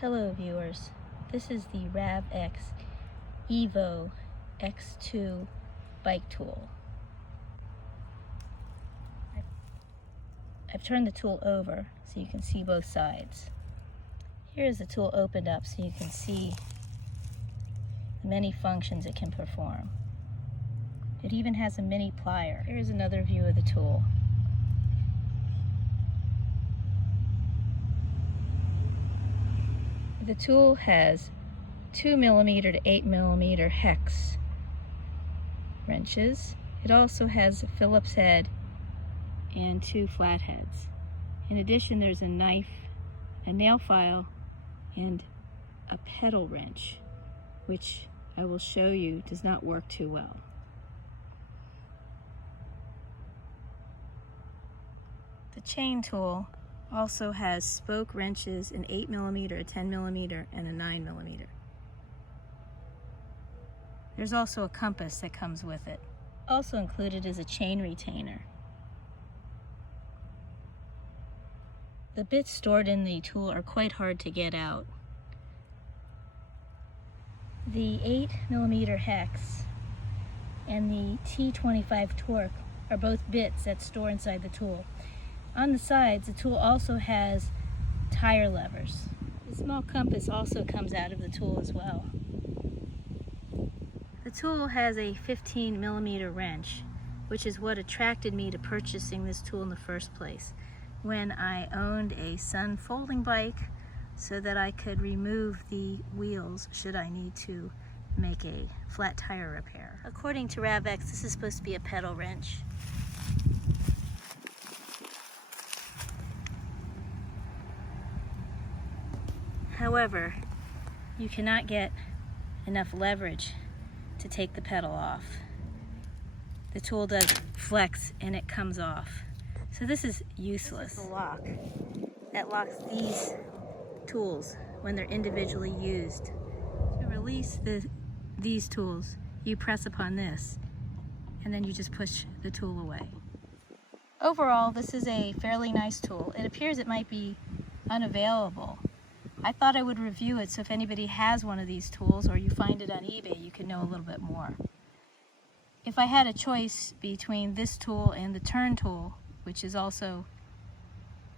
Hello viewers, this is the RavX Evo X2 bike tool. I've turned the tool over so you can see both sides. Here's the tool opened up so you can see the many functions it can perform. It even has a mini plier. Here's another view of the tool. The tool has 2mm to 8mm hex wrenches. It also has a Phillips head and 2 flat heads. In addition, there's a knife, a nail file, and a pedal wrench, which I will show you does not work too well. The chain tool also has spoke wrenches, an 8mm, a 10mm, and a 9mm. There's also a compass that comes with it. Also included is a chain retainer. The bits stored in the tool are quite hard to get out. The 8mm hex and the T25 torque are both bits that store inside the tool. On the sides, the tool also has tire levers. The small compass also comes out of the tool as well. The tool has a 15mm wrench, which is what attracted me to purchasing this tool in the first place, when I owned a Sun folding bike so that I could remove the wheels should I need to make a flat tire repair. According to RavX, this is supposed to be a pedal wrench. However, you cannot get enough leverage to take the pedal off. The tool does flex and it comes off. So this is useless. This is the lock that locks these tools when they're individually used. To release these tools, you press upon this and then you just push the tool away. Overall, this is a fairly nice tool. It appears it might be unavailable. I thought I would review it so if anybody has one of these tools or you find it on eBay, you can know a little bit more. If I had a choice between this tool and the turn tool, which is also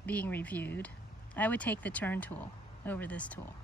being reviewed, I would take the turn tool over this tool.